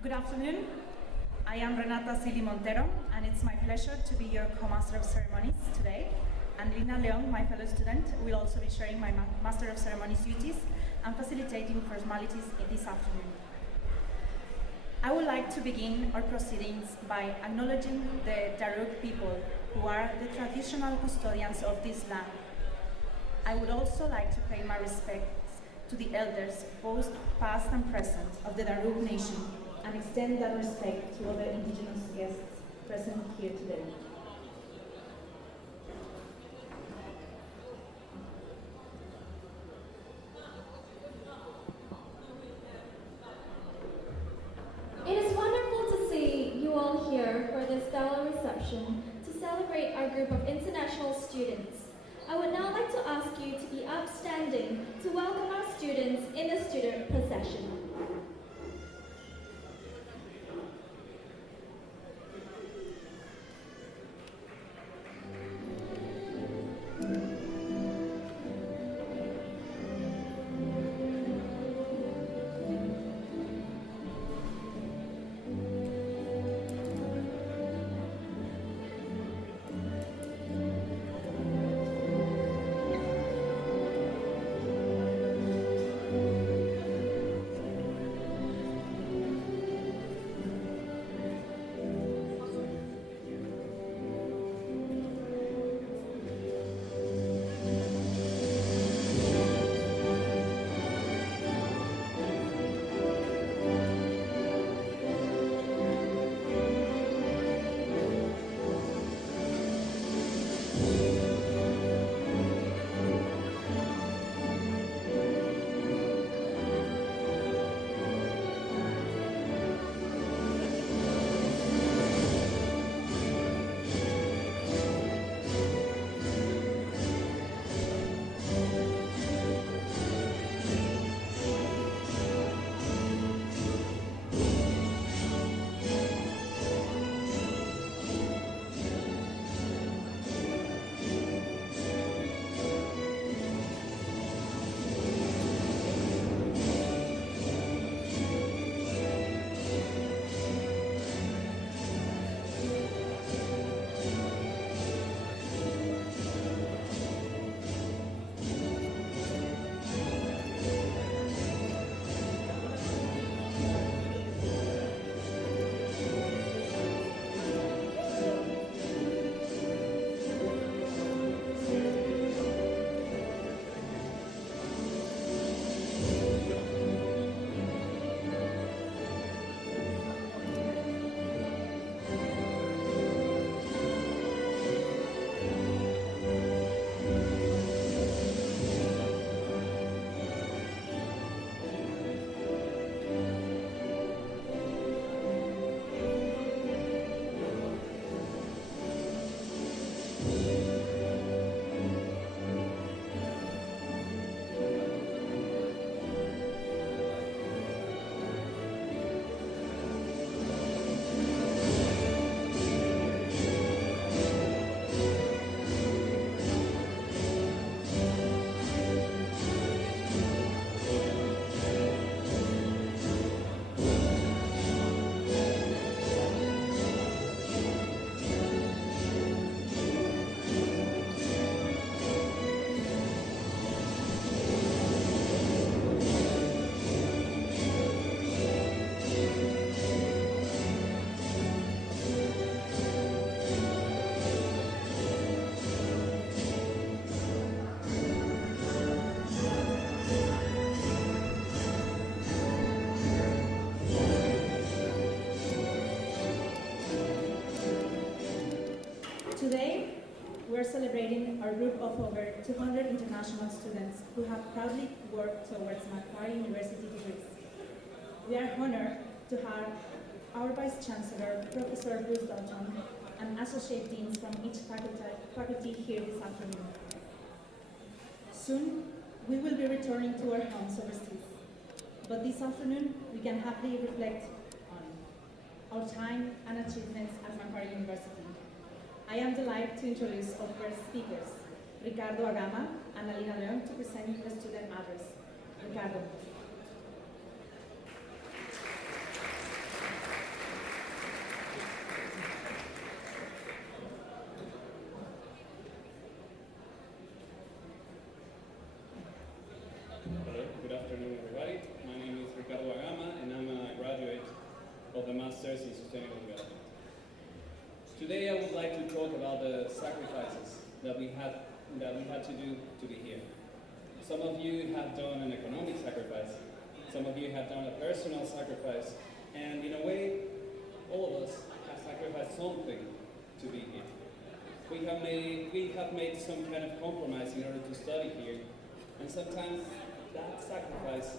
Good afternoon. I am Renata Sili Montero, and it's my pleasure to be your co-Master of Ceremonies today. And Lina León, my fellow student, will also be sharing my Master of Ceremonies duties and facilitating formalities this afternoon. I would like to begin our proceedings by acknowledging the Darug people, who are the traditional custodians of this land. I would also like to pay my respects to the elders, both past and present, of the Darug nation, and extend that respect to other indigenous guests present here today. It is wonderful to see you all here for this stellar reception to celebrate our group of international students. I would now like to ask you to be upstanding to welcome our students in the student procession. Today, we're celebrating our group of over 200 international students who have proudly worked towards Macquarie University degrees. We are honored to have our Vice Chancellor, Professor Bruce Dalton, and Associate Deans from each faculty here this afternoon. Soon, we will be returning to our homes overseas, but this afternoon, we can happily reflect on our time and achievements at Macquarie University. I am delighted to introduce our first speakers, Ricardo Agama and Alina León, to present the student address. Ricardo. afternoon, everybody. My name is Ricardo Agama, and I'm a graduate of the Masters in Sustainable Development. Today, I would like to talk about the sacrifices that we had to do to be here. Some of you have done an economic sacrifice. Some of you have done a personal sacrifice, and in a way, all of us have sacrificed something to be here. We have made some kind of compromise in order to study here, and sometimes that sacrifice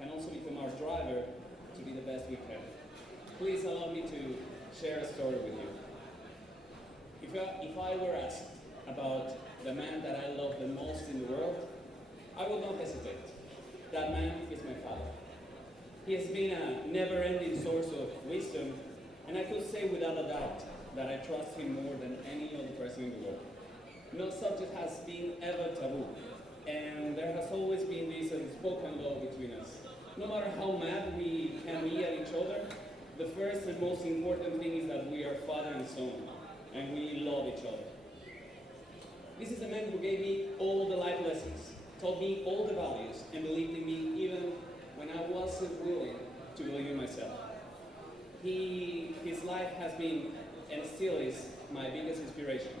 can also become our driver to be the best we can. Please allow me to share a story with you. If I were asked about the man that I love the most in the world, I would not hesitate. That man is my father. He has been a never-ending source of wisdom, and I could say without a doubt that I trust him more than any other person in the world. No subject has been ever taboo, and there has always been this unspoken law between us. No matter how mad we can be at each other, the first and most important thing is that we are father and son, and we love each other. This is a man who gave me all the life lessons, taught me all the values, and believed in me even when I wasn't willing to believe in myself. His life has been, and still is, my biggest inspiration.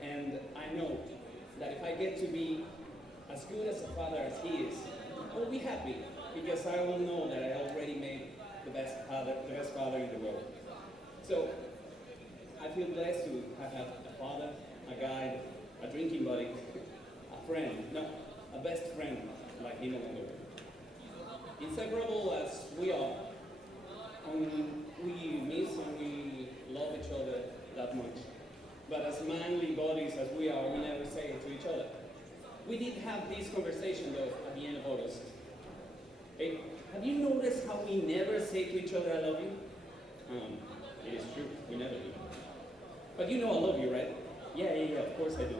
And I know that if I get to be as good as a father as he is, I will be happy, because I will know that I already made the best father in the world. So, I feel blessed to have had a father, a guide, a drinking buddy, a friend, no, a best friend like him along the way. Inseparable as we are, we miss and we love each other that much. But as manly bodies as we are, we never say it to each other. We did have this conversation though at the end of August. Hey, have you noticed how we never say to each other, I love you? It is true, we never do. But you know I love you, right? Yeah, of course I do.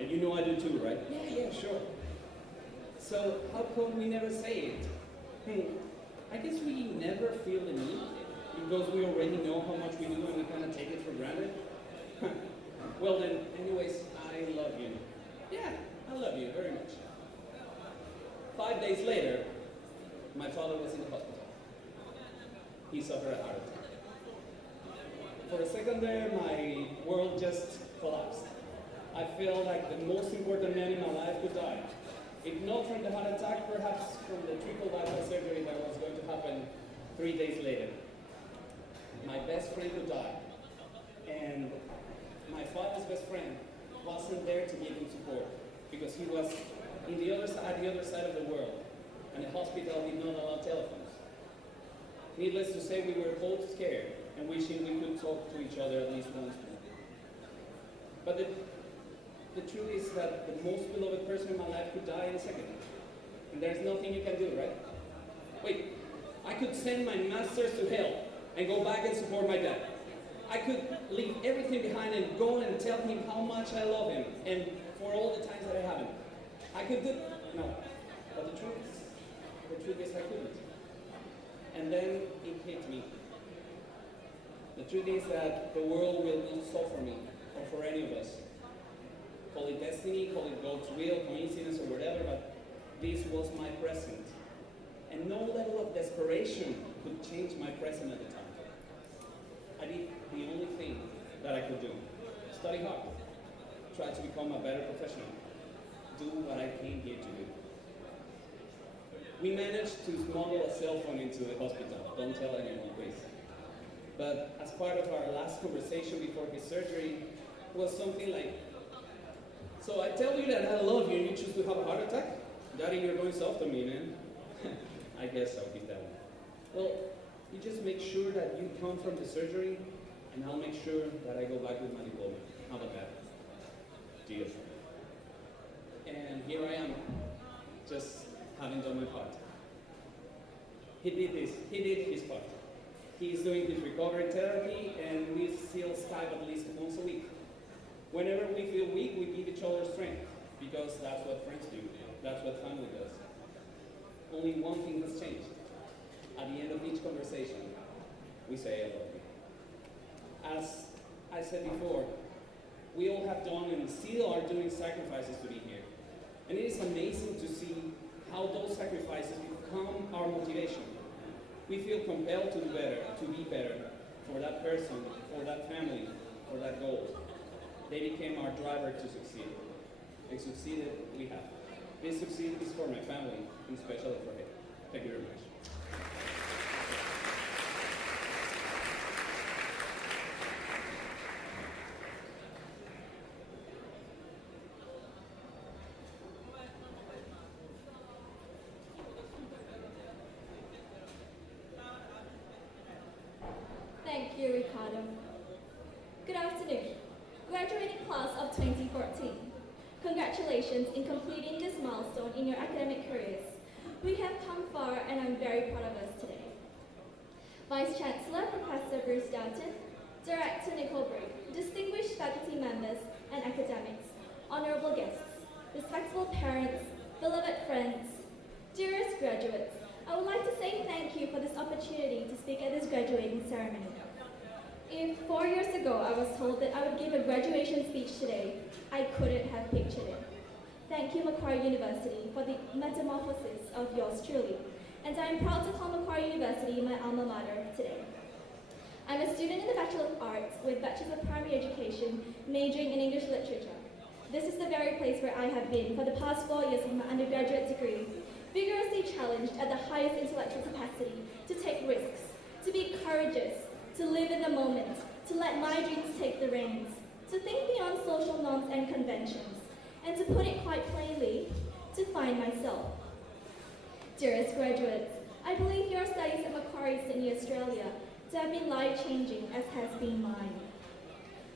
And you know I do too, right? Yeah, sure. So how come we never say it? I guess we never feel the need, because we already know how much we do and we kind of take it for granted. Well then, anyways, I love you. Yeah, I love you very much. 5 days later, my father was in the hospital. He suffered a heart attack. For a second there, my world just collapsed. I felt like the most important man in my life would die. If not from the heart attack, perhaps from the triple bypass surgery that was going to happen 3 days later. My best friend would die. And my father's best friend wasn't there to give him support, because he was at the other side of the world, and the hospital did not allow telephones. Needless to say, we were both scared and wishing we could talk to each other at least once more. But the truth is that the most beloved person in my life could die in a second. And there's nothing you can do, right? Wait, I could send my masters to hell and go back and support my dad. I could leave everything behind and go and tell him how much I love him, and for all the times that I haven't. I could do, no. But the truth is I couldn't. And then it hit me. The truth is that the world will not solve for me, or for any of us. Call it destiny, call it God's will, coincidence, or whatever, but this was my present. And no level of desperation could change my present at the time. I did the only thing that I could do. Study hard. Try to become a better professional. Do what I came here to do. We managed to smuggle a cell phone into the hospital. Don't tell anyone, please. But as part of our last conversation before his surgery, it was something like, so I tell you that I love you and you choose to have a heart attack? Daddy, you're going soft on me, man. I guess I'll keep that one. Well, you just make sure that you come from the surgery, and I'll make sure that I go back with my diploma. How about that? Deal. And here I am, just having done my part. He did his part. He's doing his recovery therapy, and we still Skype at least once a week. Whenever we feel weak, we give each other strength, because that's what friends do. That's what family does. Only one thing has changed. At the end of each conversation, we say, I love you. As I said before, we all have done and still are doing sacrifices to be here. And it is amazing to see how those sacrifices become our motivation. We feel compelled to do better, to be better for that person, for that family, for that goal. They became our driver to succeed. They succeeded, we have. This succeed is for my family, and especially for him. Thank you very much. Thank you, Ricardo. Good afternoon, graduating class of 2014. Congratulations in completing this milestone in your academic careers. We have come far and I'm very proud of us today. Vice Chancellor Professor Bruce Doughton, Director Nicole Brigg, distinguished faculty members and academics, honorable guests, respectable parents, beloved friends, dearest graduates, I would like to say thank you for this opportunity to speak at this graduating ceremony. If 4 years ago I was told that I would give a graduation speech today, I couldn't have pictured it. Thank you, Macquarie University, for the metamorphosis of yours truly, and I am proud to call Macquarie University my alma mater today. I'm a student in the Bachelor of Arts with Bachelor of Primary Education, majoring in English Literature. This is the very place where I have been for the past 4 years of my undergraduate degree, vigorously challenged at the highest intellectual capacity to take risks, to be courageous, to live in the moment, to let my dreams take the reins, to think beyond social norms and conventions, and to put it quite plainly, to find myself. Dearest graduates, I believe your studies at Macquarie, Sydney, Australia to have been life-changing as has been mine.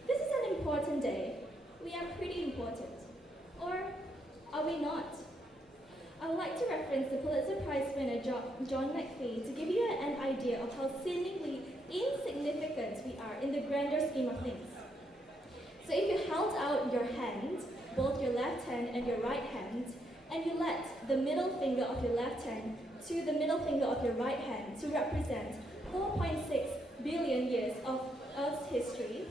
This is an important day. We are pretty important. Or are we not? I would like to reference the Pulitzer Prize winner John McPhee to give you an idea of how seemingly insignificant we are in the grander scheme of things. So if you held out your hand, both your left hand and your right hand, and you let the middle finger of your left hand to the middle finger of your right hand to represent 4.6 billion years of Earth's history,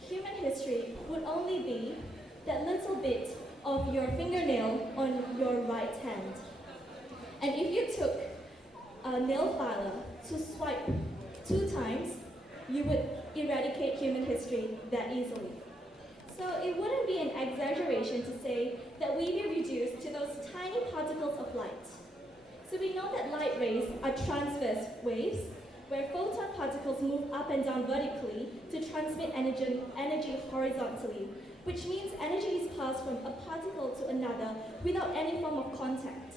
human history would only be that little bit of your fingernail on your right hand. And if you took a nail filer to swipe 2 times, you would eradicate human history that easily. So it wouldn't be an exaggeration to say that we be reduced to those tiny particles of light. So we know that light rays are transverse waves, where photon particles move up and down vertically to transmit energy horizontally, which means energy is passed from a particle to another without any form of contact.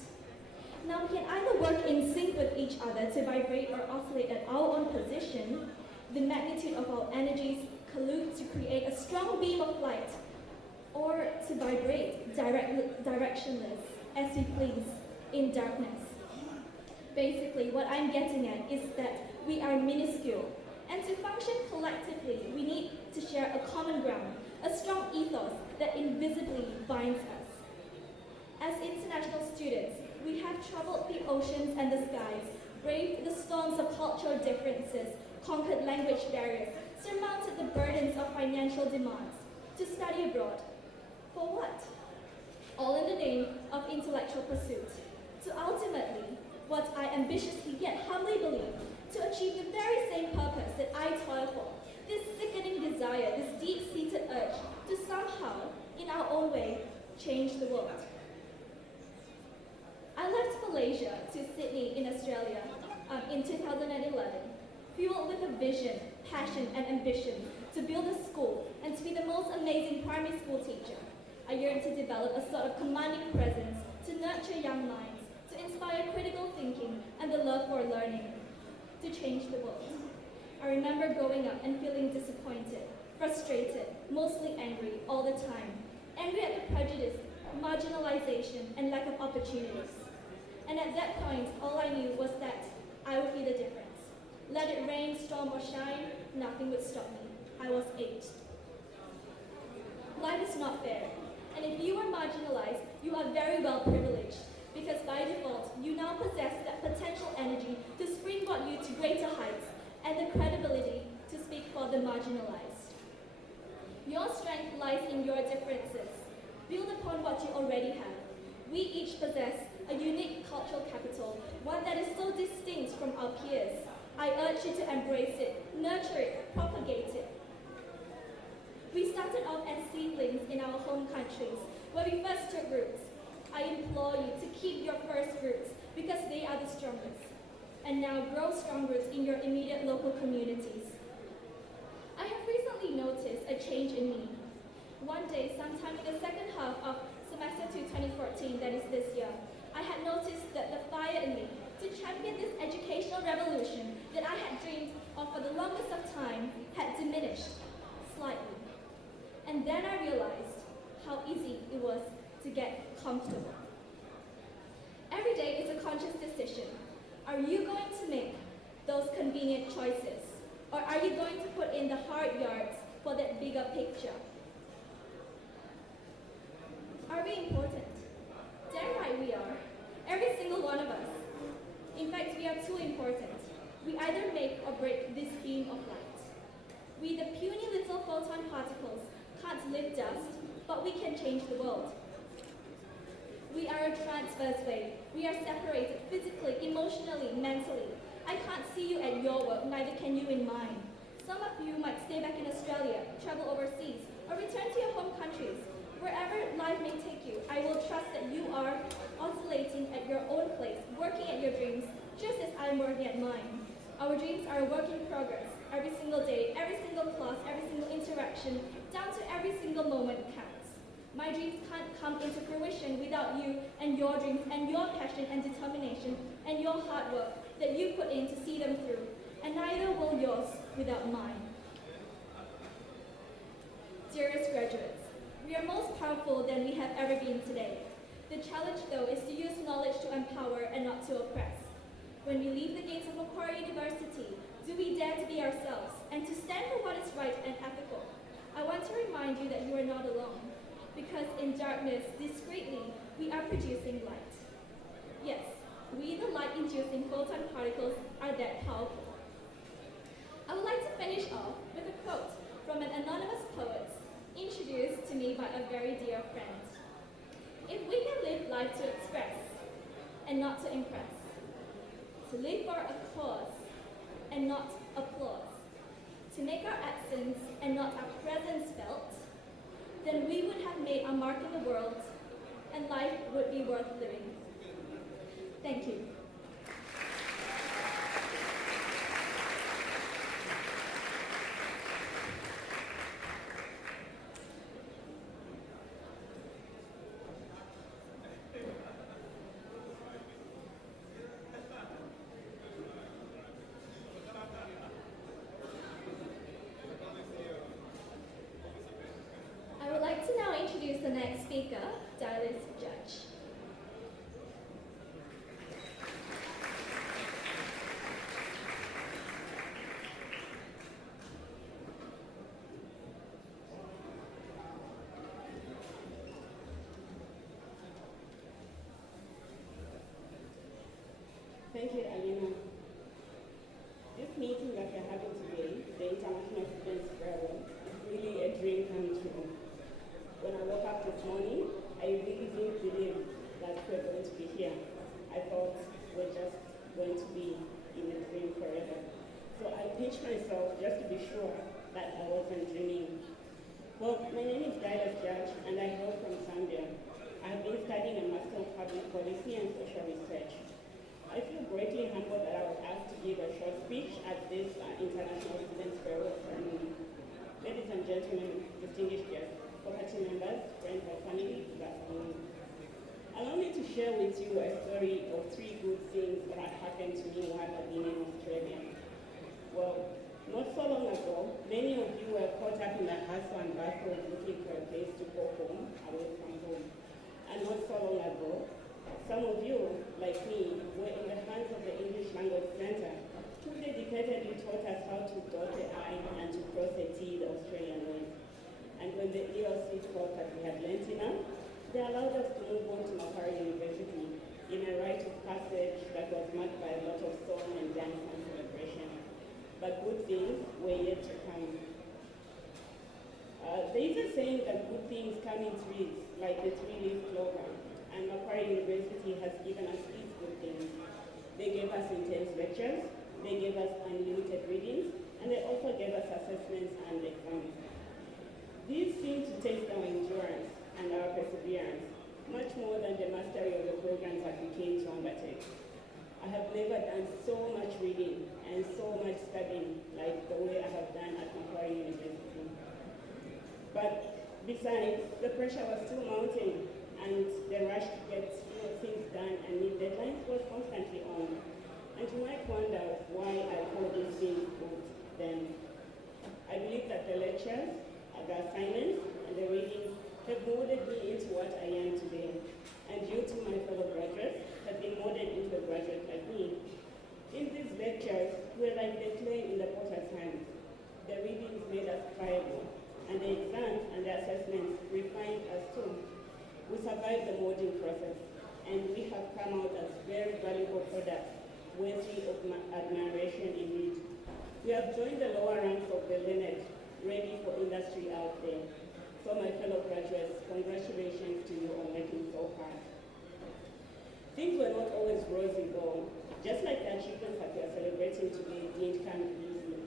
Now we can either work in sync with each other to vibrate or oscillate at our own position, the magnitude of our energies collude to create a strong beam of light, or to vibrate directionless as we please in darkness. Basically, what I'm getting at is that we are minuscule, and to function collectively, we need to share a common ground, a strong ethos that invisibly binds us. As international students, we have traveled the oceans and the skies, braved the storms of cultural differences, conquered language barriers, surmounted the burdens of financial demands, to study abroad. For what? All in the name of intellectual pursuit, to ultimately, what I ambitiously yet humbly believe, to achieve the very same purpose that I toil for, this sickening desire, this deep-seated urge to somehow, in our own way, change the world. I left Malaysia to Sydney in Australia in 2011, fueled with a vision, passion, and ambition to build a school and to be the most amazing primary school teacher. I yearned to develop a sort of commanding presence, to nurture young minds, to inspire critical thinking and the love for learning, to change the world. I remember growing up and feeling disappointed, frustrated, mostly angry all the time. Angry at the prejudice, marginalization, and lack of opportunities. And at that point, all I knew was that I would be the difference. Let it rain, storm, or shine, nothing would stop me. I was 8. Life is not fair, and if you are marginalized, you are very well privileged, because by default, you now possess that potential energy to springboard you to greater heights and the credibility to speak for the marginalized. Your strength lies in your differences. Build upon what you already have. We each possess a unique from our peers. I urge you to embrace it, nurture it, propagate it. We started off as seedlings in our home countries, where we first took roots. I implore you to keep your first roots because they are the strongest. And now grow strong roots in your immediate local communities. I have recently noticed a change in me. One day, sometime in the second half of semester 2 2014, that is this year, I had noticed that the fire in me to champion this educational revolution that I had dreamed of for the longest of time had diminished slightly. And then I realized how easy it was to get comfortable. Every day is a conscious decision. Are you going to make those convenient choices? Or are you going to put in the hard yards for that bigger picture? Are we important? Damn right we are. Every single one of us. In fact, we are too important. We either make or break this beam of light. We, the puny little photon particles, can't lift dust, but we can change the world. We are a transverse wave. We are separated physically, emotionally, mentally. I can't see you at your work, neither can you in mine. Some of you might stay back in Australia, travel overseas, or return to your home countries. Wherever life may take you, I will trust that you are oscillating at your own place, working at your dreams, just as I'm working at mine. Our dreams are a work in progress. Every single day, every single class, every single interaction, down to every single moment counts. My dreams can't come into fruition without you and your dreams and your passion and determination and your hard work that you put in to see them through, and neither will yours without mine. Dearest graduates, we are most powerful than we have ever been today. The challenge, though, is to use knowledge to empower and not to oppress. When we leave the gates of Macquarie University, do we dare to be ourselves and to stand for what is right and ethical? I want to remind you that you are not alone, because in darkness, discreetly, we are producing light. Yes, we, the light-inducing photon particles, are that powerful. I would like to finish off with a quote from an anonymous poet introduced to me by a very dear friend. If we can live life to express and not to impress, to live for a cause and not applause, to make our absence and not our presence felt, then we would have made a mark in the world and life would be worth living. Thank you. I would like to now introduce the next speaker, Dallas Judge. Thank you, Alina. This meeting that we're having today, the International Students Forum, is really a dream come true. When I woke up this morning, I really didn't believe that we're going to be here. I thought we're just going to be in a dream forever. So I pinched myself just to be sure that I wasn't dreaming. Well, my name is Dallas Judge, and I hail from Zambia. I have been studying a Master of Public Policy and Social Research. I feel greatly humbled that I was asked to give a short speech at this International Students Farewell ceremony. Ladies and gentlemen, distinguished guests, faculty members, friends and family, good afternoon. Allow me to share with you a story of 3 good things that had happened to me while I've been in Australia. Well, not so long ago, many of you were caught up in the hustle and bustle of looking for a place to go home, away from home. And not so long ago, some of you, like me, were in the hands of the English Language Center, who dedicatedly taught us how to dot the I and to cross a T the Australian way. And when the ELC thought that we had learnt enough, they allowed us to move on to Macquarie University in a rite of passage that was marked by a lot of song and dance and celebration. But good things were yet to come. There is a saying that good things come in threes, like the three-leaf clover. And Macquarie University has given us these good things. They gave us intense lectures, they gave us unlimited readings, and they also gave us assessments and exams. These seem to test our endurance and our perseverance, much more than the mastery of the programs that we came to undertake. I have never done so much reading and so much studying like the way I have done at Macquarie University. But besides, the pressure was still mounting, and the rush to get things done and meet deadlines was constantly on. And you might wonder why I call these things good then. I believe that the lectures, the assignments, and the readings have molded me into what I am today. And you to my fellow graduates have been molded into a graduate like me. In these lectures, we're like the clay in the potter's hands. The readings made us pliable, and the exams and the assessments refined us too. We survived the molding process, and we have come out as very valuable products, worthy of admiration indeed. We have joined the lower ranks of the learned, ready for industry out there. So my fellow graduates, congratulations to you on working so hard. Things were not always rosy though. Just like the achievements that we are celebrating today didn't come easy.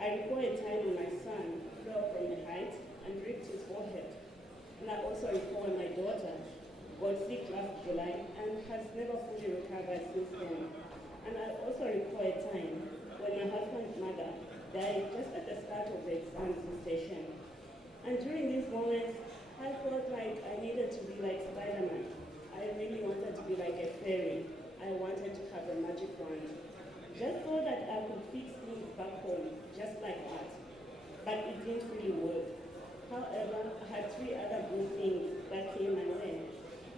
I recall a time when my son fell from the height and ripped his forehead. And I also recall when my daughter got sick last July and has never fully recovered since then. And I also recall a time when my husband's mother died just at the start of the exam session. And during these moments, I felt like I needed to be like Spider-Man. I really wanted to be like a fairy. I wanted to have a magic wand. Just so that I could fix things back home, just like that. But it didn't really work. However, I had 3 other good things that came my way.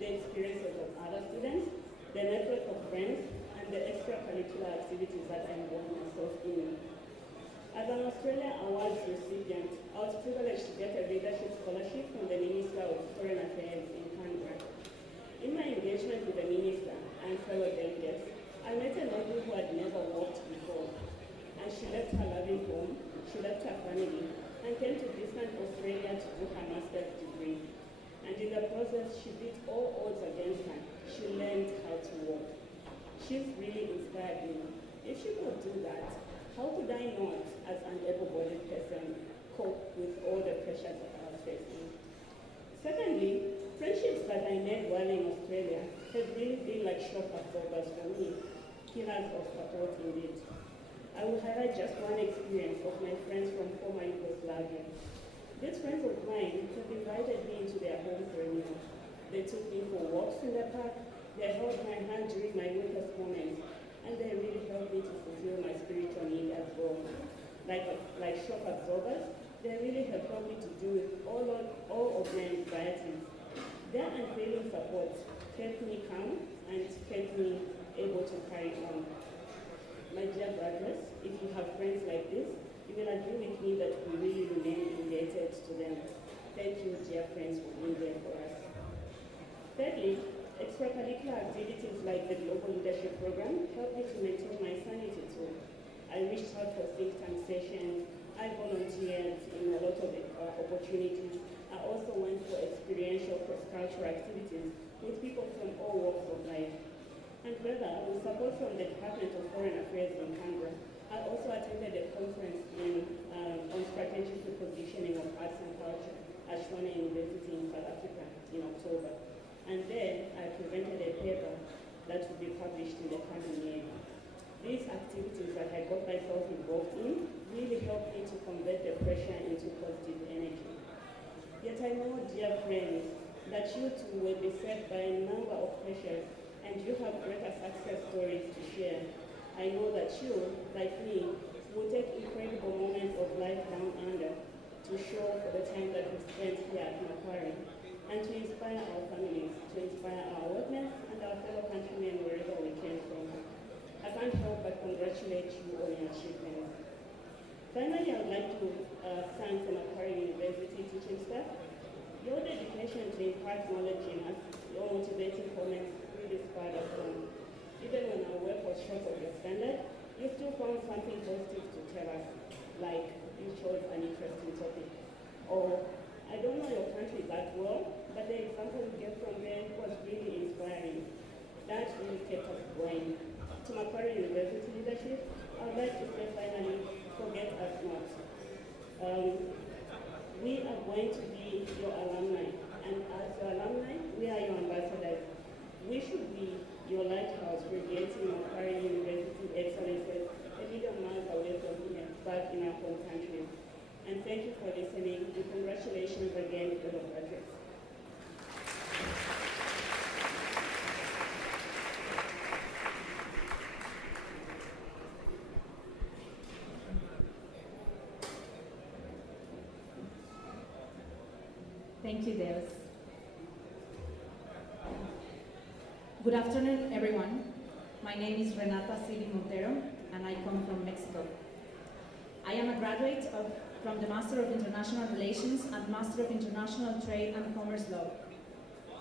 The experiences of other students, the network of friends, and the extracurricular activities that I involved myself in. As an Australia Awards recipient, I was privileged to get a leadership scholarship from the Minister of Foreign Affairs in Canberra. In my engagement with the Minister and fellow delegates, I met a lady who had never walked before. And she left her loving home, she left her family, and came to distant Australia to do her master's degree. And in the process, she beat all odds against her. She learned how to walk. She's really inspired me. If she could do that, how could I not, as an able-bodied person, cope with all the pressures that I was facing? Secondly, friendships that I made while in Australia have really been like shock absorbers for me, pillars of support indeed. I will highlight just one experience of my friends from former Yugoslavia. These friends of mine have invited me into their home for a meal. They took me for walks in the park, they held my hand during my weakest moments, and they really helped me to fulfill my spiritual need as well. Like shock absorbers, they really have helped me to deal with all of my anxieties. Their unfailing support kept me calm and kept me able to carry on. My dear brothers, if you have friends like this, you will agree with me that we really remain indebted to them. Thank you, dear friends, for being there for us. Thirdly, extracurricular activities like the Global Leadership Program helped me to maintain my sanity too. I reached out for think tank sessions, I volunteered in a lot of opportunities. I also went for experiential cross-cultural activities with people from all walks of life. And further, with support from the Department of Foreign Affairs in Canberra, I also attended a conference on strategic repositioning of arts and culture at Macquarie University in South Africa in October. And there, I presented a paper that would be published in the coming year. These activities that I got myself involved in really helped me to convert the pressure into positive energy. Yet I know, dear friends, that you too will be set by a number of pressures and you have greater success stories to share. I know that you, like me, will take incredible moments of life down under to show for the time that we spent here at Macquarie, and to inspire our families, to inspire our workmates and our fellow countrymen wherever we came from. I can't help but congratulate you on your achievements. Finally, I would like to thank the Macquarie University teaching staff. Your dedication to impart knowledge in us, your motivating comments really inspired us on. Even when our work was short of the standard, you still found something positive to tell us, like you chose an interesting topic. Or, I don't know your country that well, but the example you gave from there was really inspiring. That really kept us going. To Macquarie University Leadership your lighthouse radiating Macquarie University excellences a little miles away from here, back in our home country. And thank you for listening, and congratulations again for the graduates. Thank you, Deus. Good afternoon, everyone. My name is Renata Sili Montero, and I come from Mexico. I am a graduate from the Master of International Relations and Master of International Trade and Commerce Law.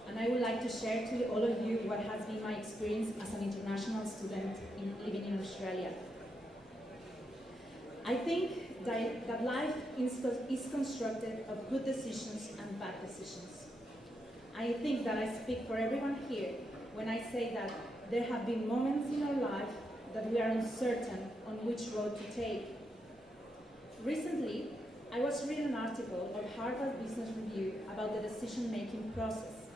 And I would like to share to all of you what has been my experience as an international student living in Australia. I think that life is constructed of good decisions and bad decisions. I think that I speak for everyone here when I say that there have been moments in our life that we are uncertain on which road to take. Recently, I was reading an article of Harvard Business Review about the decision-making process.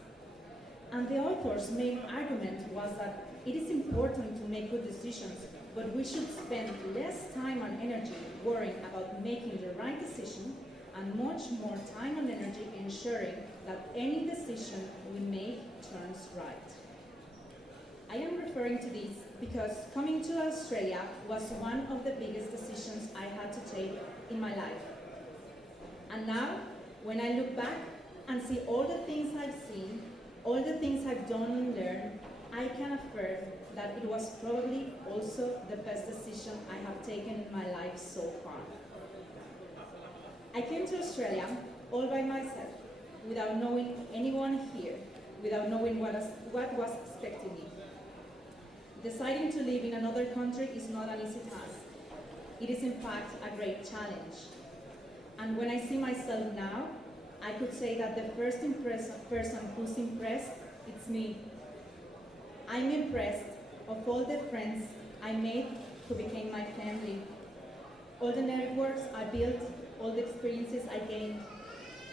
And the author's main argument was that it is important to make good decisions, but we should spend less time and energy worrying about making the right decision and much more time and energy ensuring that any decision we make turns right. I am referring to this because coming to Australia was one of the biggest decisions I had to take in my life. And now, when I look back and see all the things I've seen, all the things I've done and learned, I can affirm that it was probably also the best decision I have taken in my life so far. I came to Australia all by myself, without knowing anyone here, without knowing what was expecting me. Deciding to live in another country is not an easy task. It is in fact a great challenge. And when I see myself now, I could say that the first person who's impressed, it's me. I'm impressed of all the friends I made who became my family, all the networks I built, all the experiences I gained.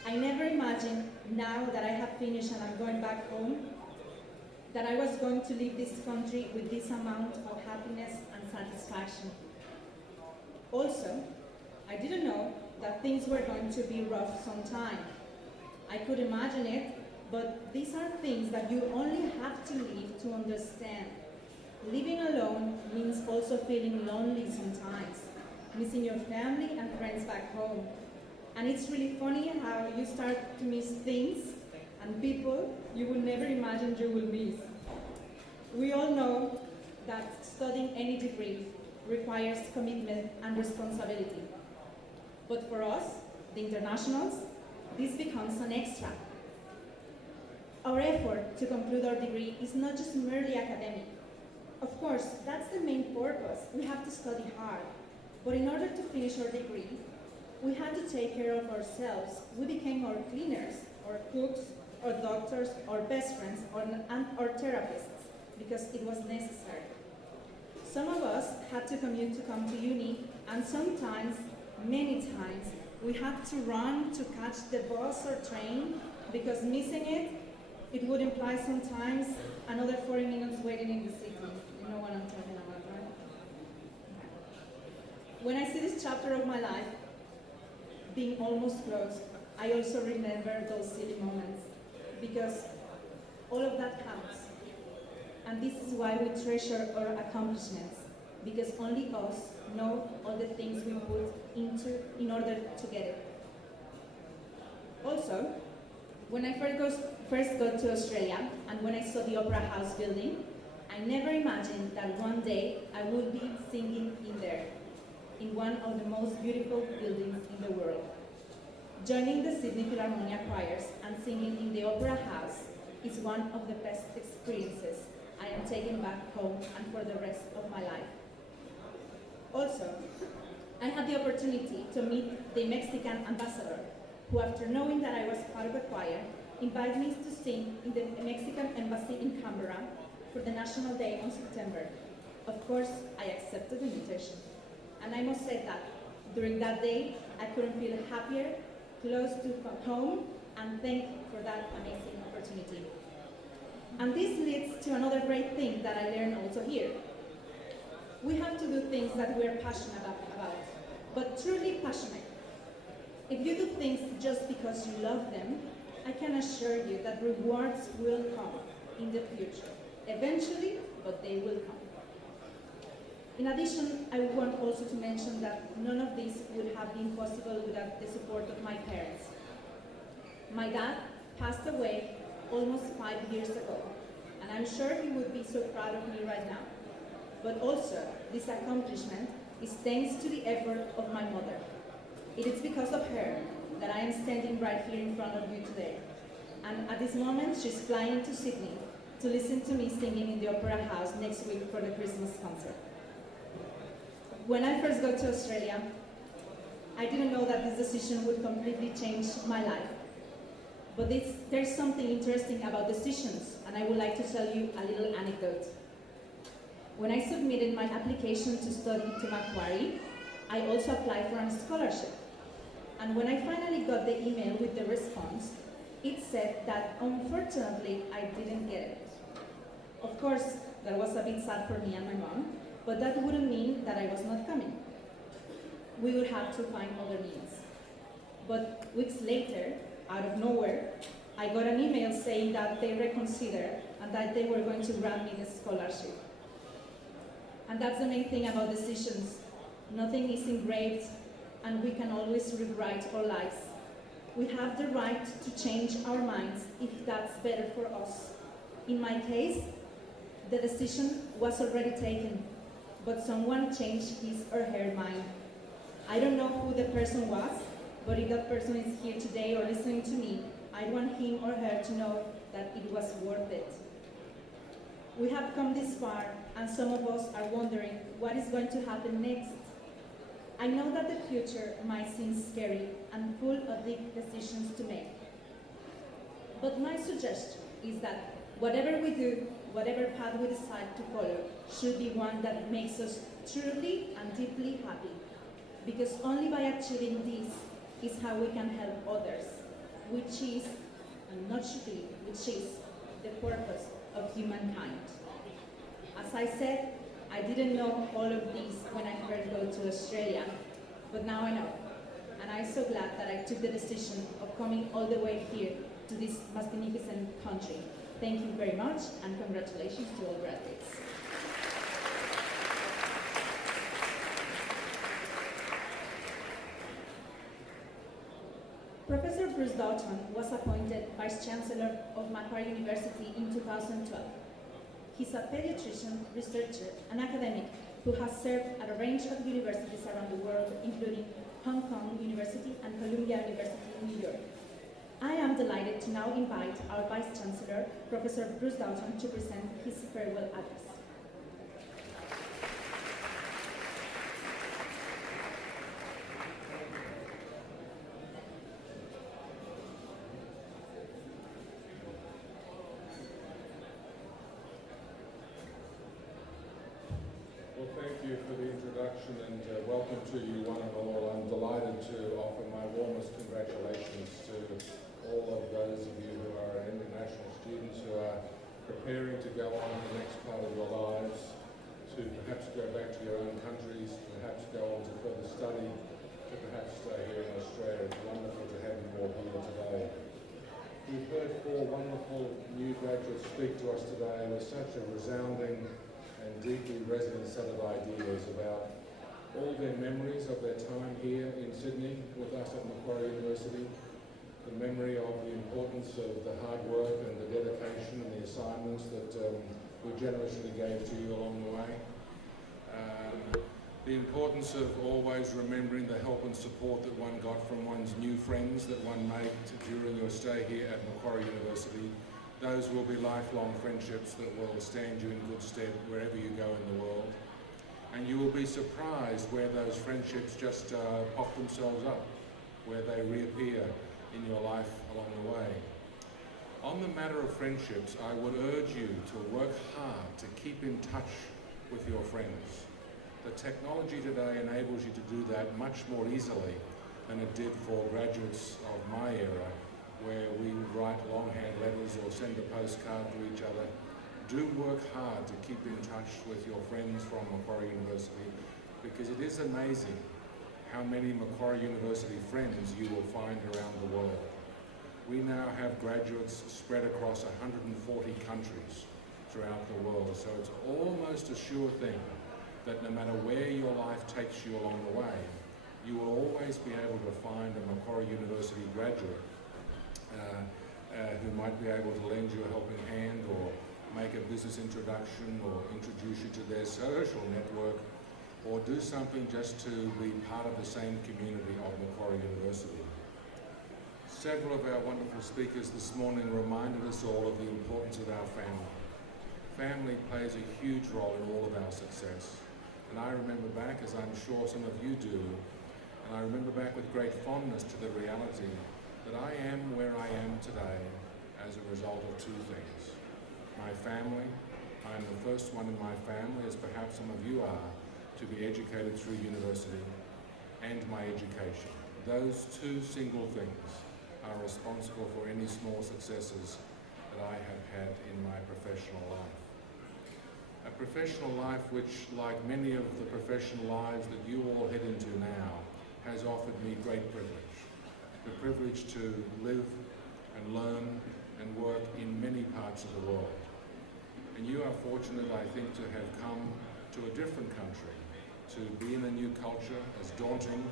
I never imagined, now that I have finished and I'm going back home, that I was going to leave this country with this amount of happiness and satisfaction. Also, I didn't know that things were going to be rough sometime. I could imagine it, but these are things that you only have to live to understand. Living alone means also feeling lonely sometimes, missing your family and friends back home. And it's really funny how you start to miss things and people you will never imagine you will miss. We all know that studying any degree requires commitment and responsibility. But for us, the internationals, this becomes an extra. Our effort to conclude our degree is not just merely academic. Of course, that's the main purpose. We have to study hard. But in order to finish our degree, we had to take care of ourselves. We became our cleaners, our cooks, our doctors, our best friends, and our therapists, because it was necessary. Some of us had to commute to come to uni, and sometimes, many times, we had to run to catch the bus or train, because missing it would imply sometimes another 40 minutes waiting in the city. You know what I'm talking about, right? When I see this chapter of my life being almost closed, I also remember those silly moments, because all of that counts. And this is why we treasure our accomplishments, because only us know all the things we put into in order to get it. Also, when I first got to Australia, and when I saw the Opera House building, I never imagined that one day I would be singing in there, in one of the most beautiful buildings in the world. Joining the Sydney Philharmonia choirs and singing in the Opera House is one of the best experiences I am taking back home and for the rest of my life. Also, I had the opportunity to meet the Mexican ambassador, who, after knowing that I was part of the choir, invited me to sing in the Mexican embassy in Canberra for the National Day on September. Of course, I accepted the invitation. And I must say that during that day, I couldn't feel happier, close to home, and thank for that amazing opportunity. And this leads to another great thing that I learned also here. We have to do things that we're passionate about, but truly passionate. If you do things just because you love them, I can assure you that rewards will come in the future. Eventually, but they will come. In addition, I want also to mention that none of this would have been possible without the support of my parents. My dad passed away almost 5 years ago, and I'm sure he would be so proud of me right now. But also, this accomplishment is thanks to the effort of my mother. It is because of her that I am standing right here in front of you today. And at this moment, she's flying to Sydney to listen to me singing in the Opera House next week for the Christmas concert. When I first got to Australia, I didn't know that this decision would completely change my life. But there's something interesting about decisions, and I would like to tell you a little anecdote. When I submitted my application to study to Macquarie, I also applied for a scholarship. And when I finally got the email with the response, it said that unfortunately I didn't get it. Of course, that was a bit sad for me and my mom, but that wouldn't mean that I was not coming. We would have to find other means. But weeks later, out of nowhere, I got an email saying that they reconsidered and that they were going to grant me the scholarship. And that's the main thing about decisions. Nothing is engraved, and we can always rewrite our lives. We have the right to change our minds if that's better for us. In my case, the decision was already taken, but someone changed his or her mind. I don't know who the person was, but if that person is here today or listening to me, I want him or her to know that it was worth it. We have come this far, and some of us are wondering what is going to happen next. I know that the future might seem scary and full of big decisions to make. But my suggestion is that whatever we do, whatever path we decide to follow, should be one that makes us truly and deeply happy. Because only by achieving this is how we can help others, which is, and not should be, which is the purpose of humankind. As I said, I didn't know all of this when I first got to Australia, but now I know. And I'm so glad that I took the decision of coming all the way here to this magnificent country. Thank you very much, and congratulations to all graduates. Professor Bruce Doughton was appointed Vice Chancellor of Macquarie University in 2012. He's a pediatrician, researcher, and academic who has served at a range of universities around the world, including Hong Kong University and Columbia University in New York. I am delighted to now invite our Vice Chancellor, Professor Bruce Doughton, to present his farewell address. Well, thank you for the introduction, and welcome to you one and all. I'm delighted to offer my warmest congratulations to all of those of you who are international students who are preparing to go on to the next part of your lives, to perhaps go back to your own countries, to perhaps go on to further study, to perhaps stay here in Australia. It's wonderful to have you all here today. We've heard four wonderful new graduates speak to us today with such a resounding and deeply resonant set of ideas about all their memories of their time here in Sydney with us at Macquarie University, the memory of the importance of the hard work and the dedication and the assignments that we generously gave to you along the way, the importance of always remembering the help and support that one got from one's new friends that one made during your stay here at Macquarie University. Those will be lifelong friendships that will stand you in good stead wherever you go in the world. And you will be surprised where those friendships just pop themselves up, where they reappear in your life along the way. On the matter of friendships, I would urge you to work hard to keep in touch with your friends. The technology today enables you to do that much more easily than it did for graduates of my era where we would write longhand letters or send a postcard to each other. Do work hard to keep in touch with your friends from Macquarie University, because it is amazing how many Macquarie University friends you will find around the world. We now have graduates spread across 140 countries throughout the world, so it's almost a sure thing that no matter where your life takes you along the way, you will always be able to find a Macquarie University graduate who might be able to lend you a helping hand or make a business introduction or introduce you to their social network or do something just to be part of the same community of Macquarie University. Several of our wonderful speakers this morning reminded us all of the importance of our family. Family plays a huge role in all of our success. And I remember back, as I'm sure some of you do, and I remember back with great fondness to the reality that I am where I am today as a result of two things. My family, I'm the first one in my family, as perhaps some of you are, to be educated through university, and my education. Those two single things are responsible for any small successes that I have had in my professional life. A professional life which, like many of the professional lives that you all head into now, has offered me great privilege. The privilege to live and learn and work in many parts of the world. And you are fortunate, I think, to have come to a different country, to be in a new culture, as daunting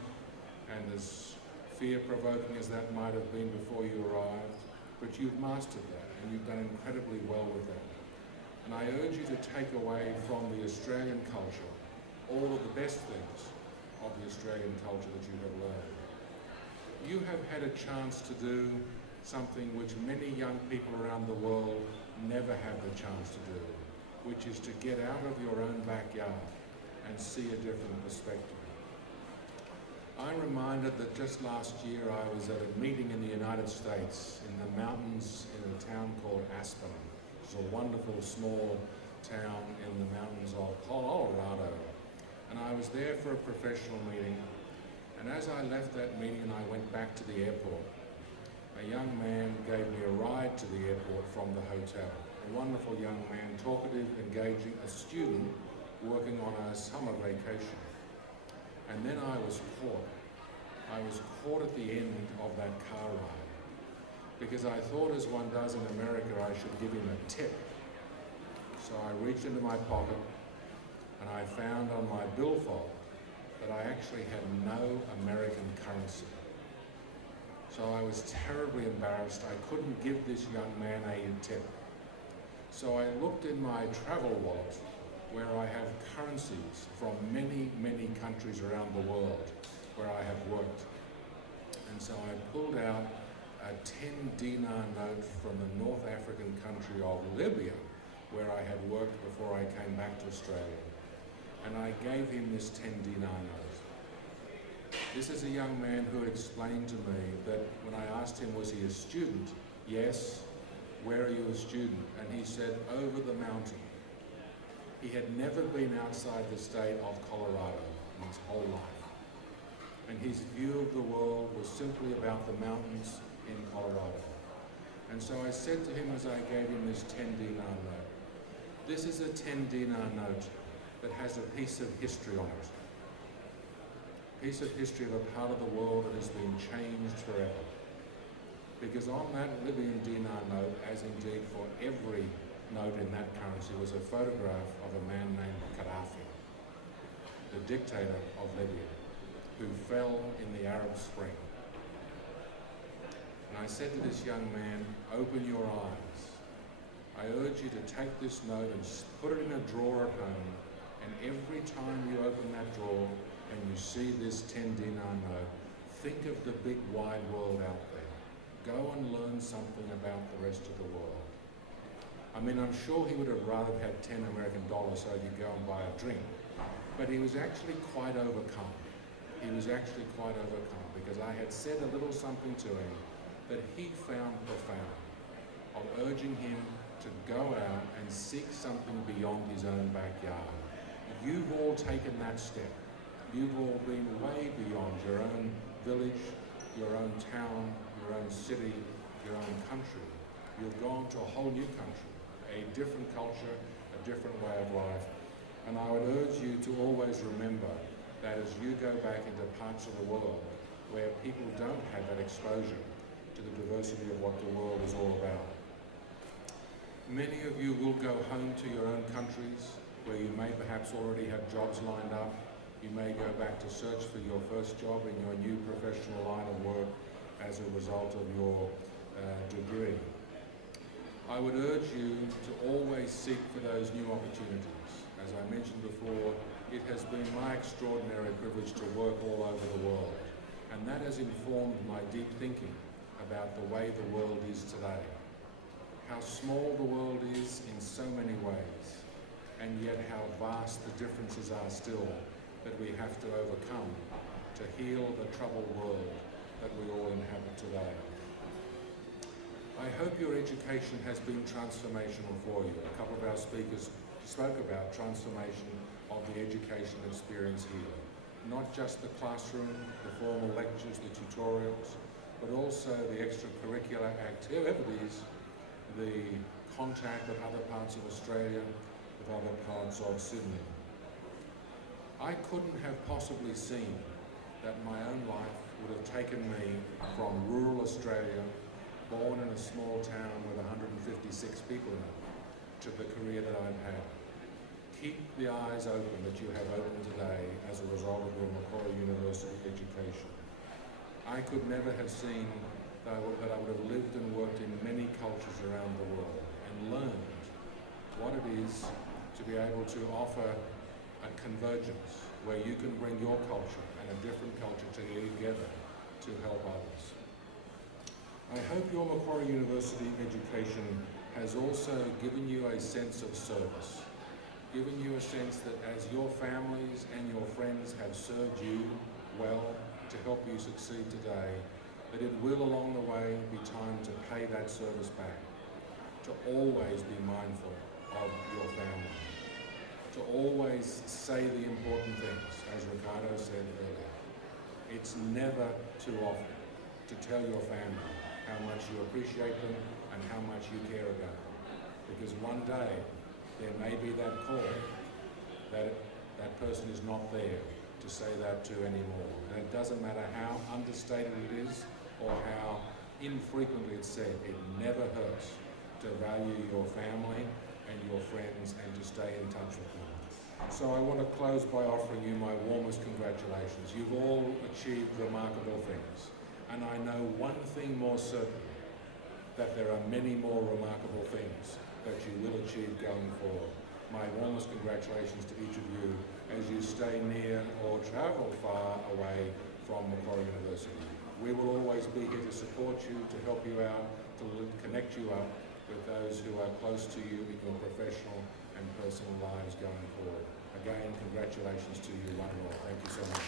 and as fear-provoking as that might have been before you arrived, but you've mastered that and you've done incredibly well with that. And I urge you to take away from the Australian culture all of the best things of the Australian culture that you have learned. You have had a chance to do something which many young people around the world never have the chance to do, which is to get out of your own backyard and see a different perspective. I'm reminded that just last year I was at a meeting in the United States in the mountains in a town called Aspen. It's a wonderful small town in the mountains of Colorado. And I was there for a professional meeting. And as I left that meeting and I went back to the airport, a young man gave me a ride to the airport from the hotel. A wonderful young man, talkative, engaging, a student working on a summer vacation. And then I was caught. I was caught at the end of that car ride because I thought, as one does in America, I should give him a tip. So I reached into my pocket and I found on my billfold that I actually had no American currency. So I was terribly embarrassed. I couldn't give this young man a tip. So I looked in my travel wallet where I have currencies from many, many countries around the world where I have worked. And so I pulled out a 10 dinar note from the North African country of Libya, where I had worked before I came back to Australia. And I gave him this 10 dinar note. This is a young man who had explained to me that when I asked him, was he a student? Yes. Where are you a student? And he said, over the mountain. He had never been outside the state of Colorado in his whole life. And his view of the world was simply about the mountains in Colorado. And so I said to him as I gave him this 10 dinar note, this is a 10 dinar note that has a piece of history on it. A piece of history of a part of the world that has been changed forever. Because on that Libyan dinar note, as indeed for every note in that currency, was a photograph of a man named Gaddafi, the dictator of Libya, who fell in the Arab Spring. And I said to this young man, open your eyes. I urge you to take this note and put it in a drawer at home, and every time you open that drawer and you see this 10 dinar note, think of the big wide world out there. Go and learn something about the rest of the world. I mean, I'm sure he would have rather had 10 American dollars so he could go and buy a drink, but he was actually quite overcome. He was actually quite overcome because I had said a little something to him that he found profound, of urging him to go out and seek something beyond his own backyard. You've all taken that step. You've all been way beyond your own village, your own town, your own city, your own country, you've gone to a whole new country, a different culture, a different way of life. And I would urge you to always remember that as you go back into parts of the world where people don't have that exposure to the diversity of what the world is all about. Many of you will go home to your own countries where you may perhaps already have jobs lined up. You may go back to search for your first job in your new professional line of work as a result of your degree. I would urge you to always seek for those new opportunities. As I mentioned before, it has been my extraordinary privilege to work all over the world, and that has informed my deep thinking about the way the world is today. How small the world is in so many ways, and yet how vast the differences are still that we have to overcome to heal the troubled world that we all inhabit today. I hope your education has been transformational for you. A couple of our speakers spoke about transformation of the education experience here. Not just the classroom, the formal lectures, the tutorials, but also the extracurricular activities, the contact with other parts of Australia, with other parts of Sydney. I couldn't have possibly seen that my own life would have taken me from rural Australia, born in a small town with 156 people in it, to the career that I've had. Keep the eyes open that you have opened today as a result of your Macquarie University education. I could never have seen that I would have lived and worked in many cultures around the world and learned what it is to be able to offer a convergence where you can bring your culture and a different culture together to help others. I hope your Macquarie University education has also given you a sense of service, given you a sense that as your families and your friends have served you well to help you succeed today, that it will along the way be time to pay that service back, to always be mindful of your family, to always say the important things, as Ricardo said earlier. It's never too often to tell your family how much you appreciate them and how much you care about them. Because one day there may be that call that that person is not there to say that to anymore. And it doesn't matter how understated it is or how infrequently it's said, it never hurts to value your family and your friends and to stay in touch with them. So I want to close by offering you my warmest congratulations. You've all achieved remarkable things. And I know one thing more certain, that there are many more remarkable things that you will achieve going forward. My warmest congratulations to each of you as you stay near or travel far away from Macquarie University. We will always be here to support you, to help you out, to connect you up with those who are close to you in your professional and personal lives going forward. Again, congratulations to you one and all. Thank you so much.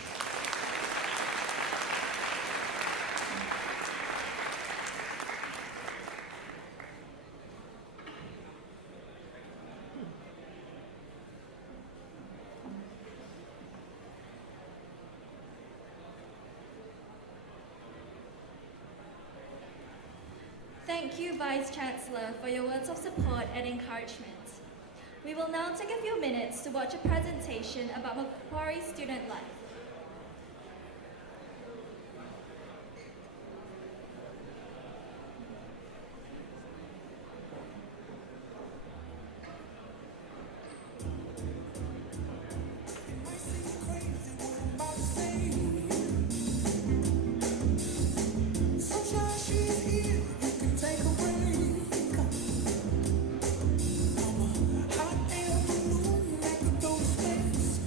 Thank you, Vice-Chancellor, for your words of support and encouragement. We will now take a few minutes to watch a presentation about Macquarie student life. Hot air balloon, like a ghost face.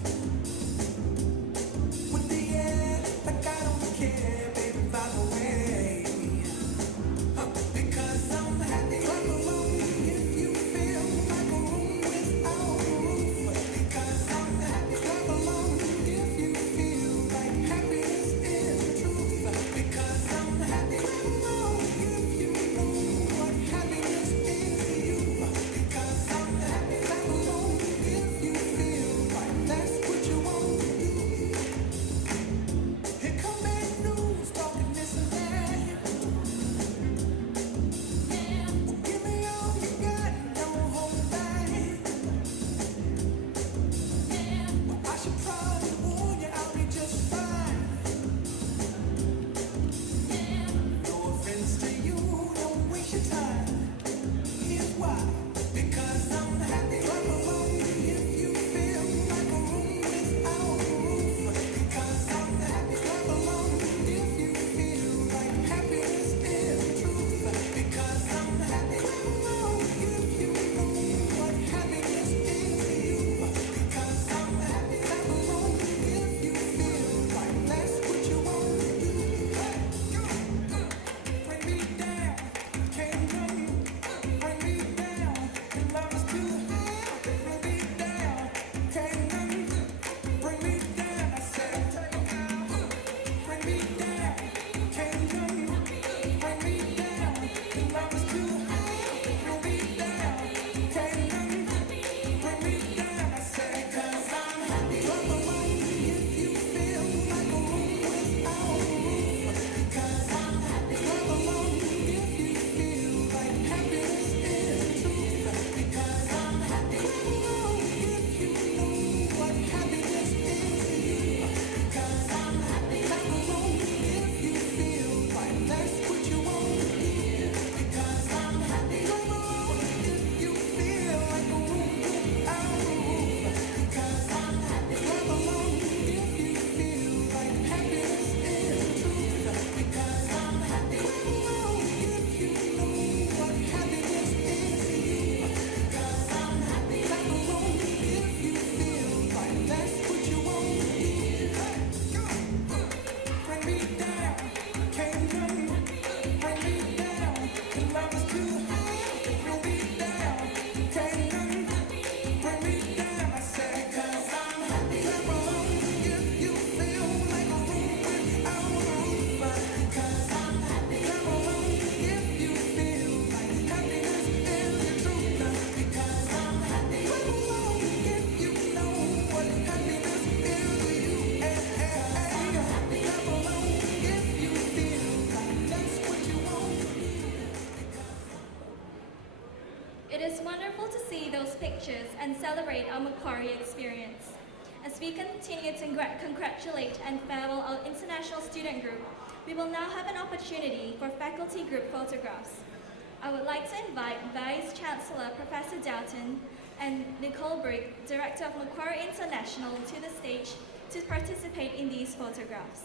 celebrate our Macquarie experience. As we continue to congratulate and farewell our international student group, we will now have an opportunity for faculty group photographs. I would like to invite Vice Chancellor Professor Doughton and Nicole Brigg, Director of Macquarie International, to the stage to participate in these photographs.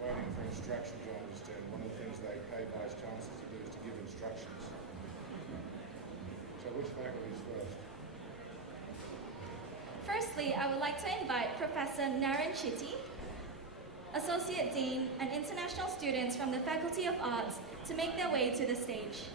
Waiting for instructions, I understand. One of the things they pay vice chancellors to do is to give instructions. So which faculty is first? Firstly, I would like to invite Professor Naren Chitty, Associate Dean, and international students from the Faculty of Arts to make their way to the stage.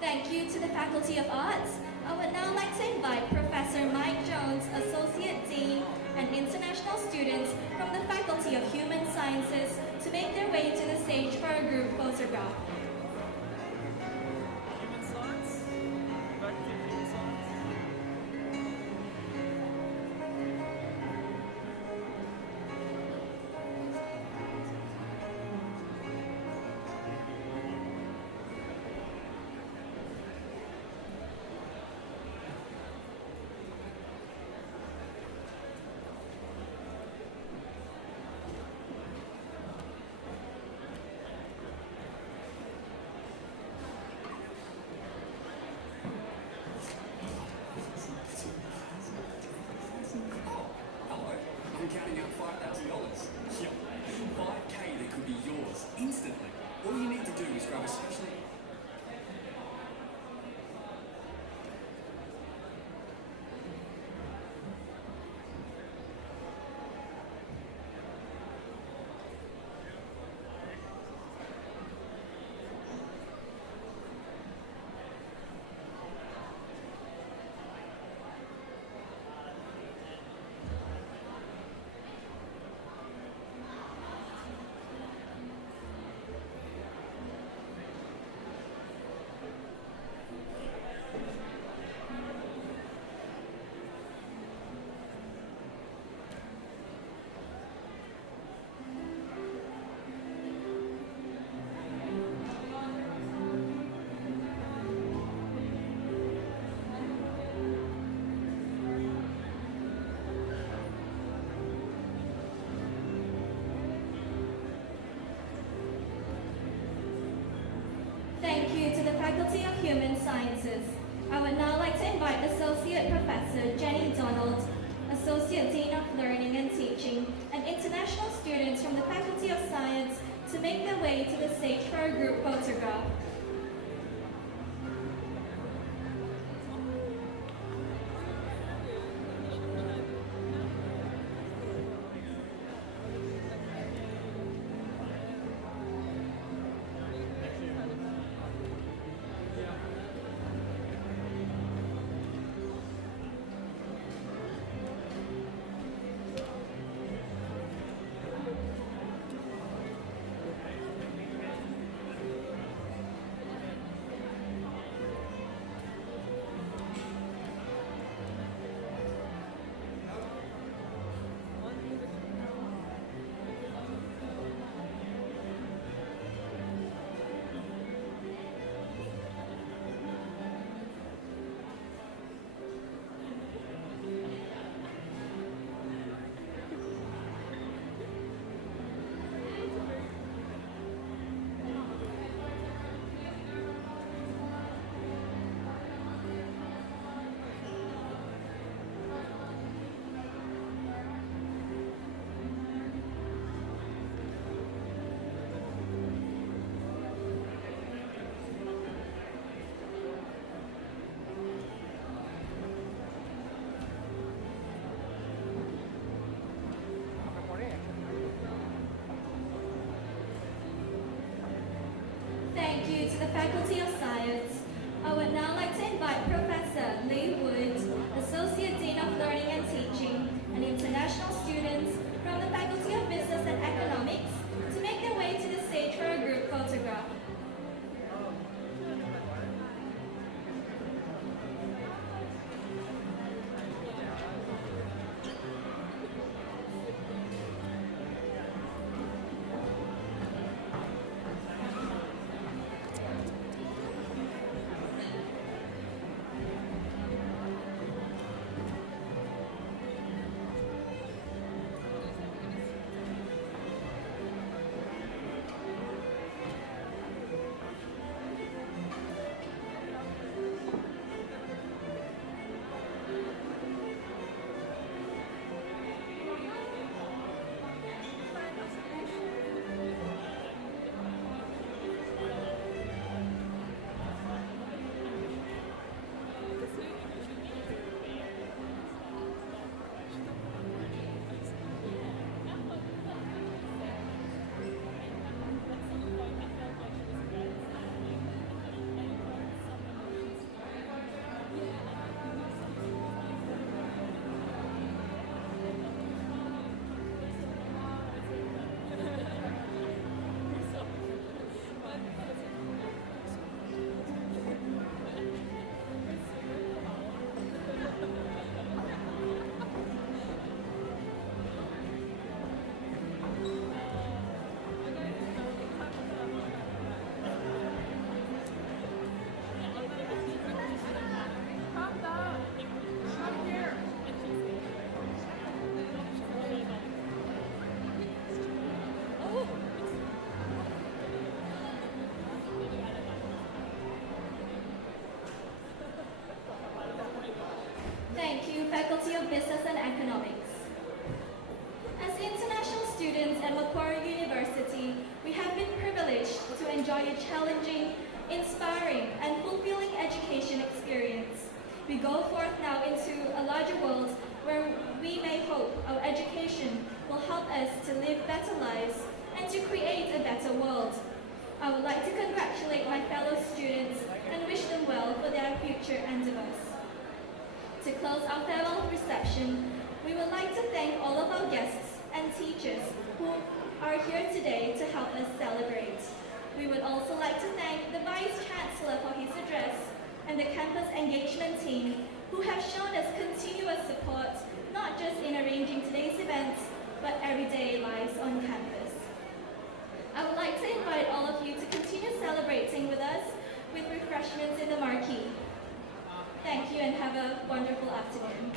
Thank you to the Faculty of Arts. I would now like to invite Professor Mike Jones, Associate Dean, and international students from the Faculty of Human Sciences to make their way to the stage for a group photograph. Human science? Faculty of Human Science? I'm counting out $5,000. Yep. 5K that could be yours instantly. All you need to do is grab a specially... to the Faculty of Human Sciences. I would now like to invite Associate Professor Jenny Donald, Associate Dean of Learning and Teaching, and international students from the Faculty of Science to make their way to the stage for a group photograph. Thank you to the Faculty of Science. I would now like to invite Professor Lee Wood, Associate Dean of Learning and Teaching, and international students from the Faculty of Business and Economics to make their way to the stage for a group photograph. Thank you, Faculty of Business and Economics. As international students at Macquarie University, we have been privileged to enjoy a challenging, inspiring, and fulfilling education experience. We go forth now into a larger world where we may hope our education will help us to live better lives and to create a better world. I would like to congratulate my fellow students and wish them well for their future endeavors. To close our farewell reception, we would like to thank all of our guests and teachers who are here today to help us celebrate. We would also like to thank the Vice Chancellor for his address and the Campus Engagement team who have shown us continuous support, not just in arranging today's events, but everyday lives on campus. I would like to invite all of you to continue celebrating with us with refreshments in the marquee. Thank you and have a wonderful afternoon.